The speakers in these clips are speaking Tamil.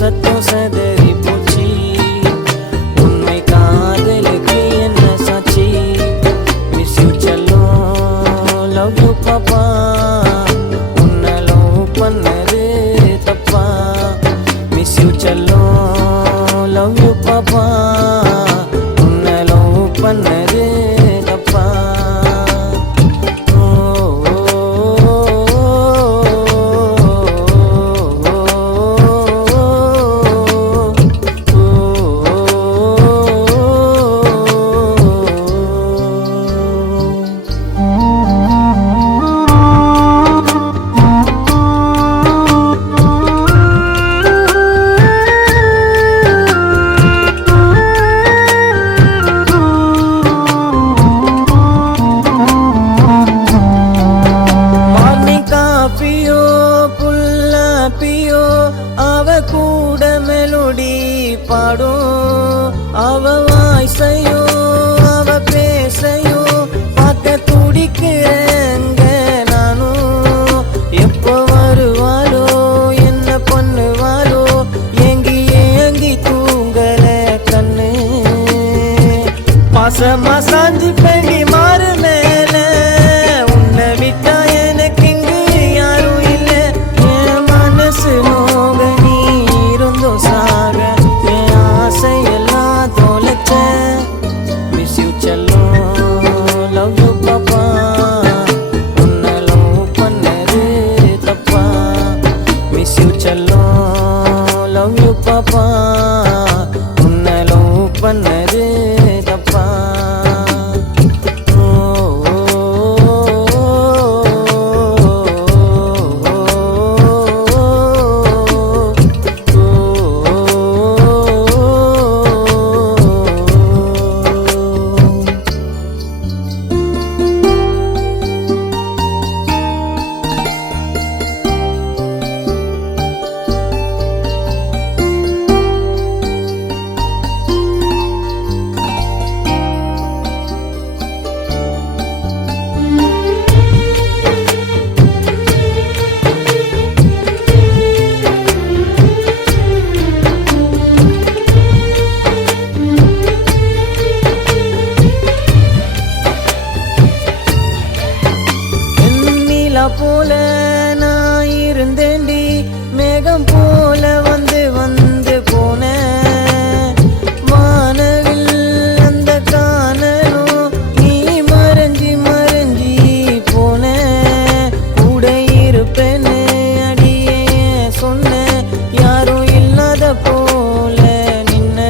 சத்தம் சதறி போச்சு. உண்மை காதலுக்கு என்ன சாட்சி? மிஸ் யூ செல்லம், லவ் யூ பாப்பா. உன்னை லவ் பண்ணது தப்பா? மிஸ் யூ செல்லம், லவ் யூ பாப்பா. உன்னை லவ் பண்ணது தப்பா? பியோ புல்ல பியோ அவ கூட மெலோடி பாடும். அவ வாய்ஸையோ அவ பேசையோ பார்க்க துடிக்கிறேங்க நானும். எப்போ வருவாளோ என்ன பண்ணுவாளோ ஏங்கி ஏங்கி தூங்கல கண்ணு. பாசமா சாஞ்சி பெண்ணி மாறு மேல உன்னை விட்டா எனக்கு லவ் யூ பாப்பா. உன்னை லவ் பண்ணது தப்பா? போல நான் இருந்தேண்டி, மேகம் போல வந்து வந்து போன. வானவில் அந்த காணலும் நீ மறைஞ்சி மறைஞ்சி போன. கூட இருப்பேன்னு அடியே சொன்ன, யாரும் இல்லாத போல நின்ன.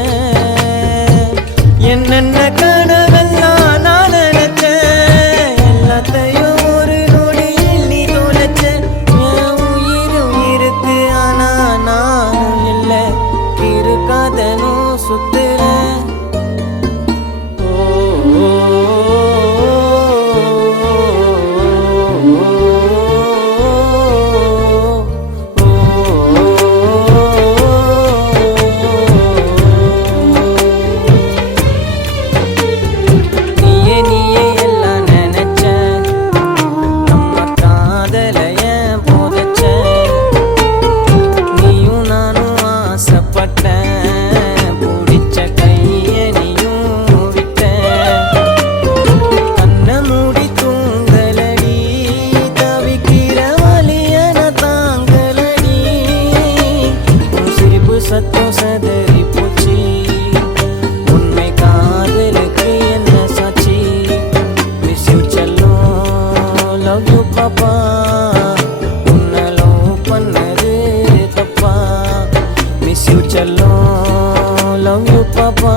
என்னென்ன கனவெல்லாம் நான் நினைச்சேன், எல்லாத்தையும் சுத்துற. நீயே நீயே எல்லாம் நினைச்ச, நம்ம காதலைய போதச்ச. நீயும் நானும் ஆசைப்பட்டேன், சத்தம் சதறி போச்சு. உண்மை காதலுக்கு என்ன சாட்சி? மிஸ் யூ செல்லம், லவ் யூ பாப்பா. உன்னை லவ் பண்ணது தப்பா? மிஸ் யூ செல்லம், லவ் யூ பாப்பா.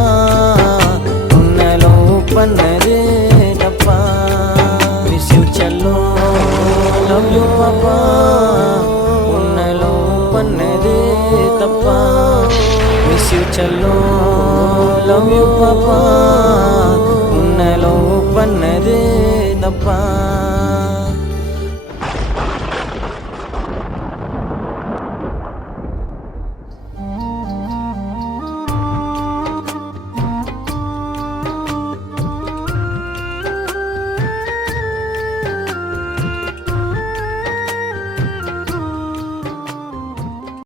உன்னை லவ் பண்ணது தப்பா? மிஸ் யூ செல்லம், லவ் யூ பாப்பா. உன்னை லவ் பண்ணது தப்பா? மிஸ் யூ செல்லம், லவ் யூ பாப்பா. உன்னை லவ் பண்ணது தப்பா?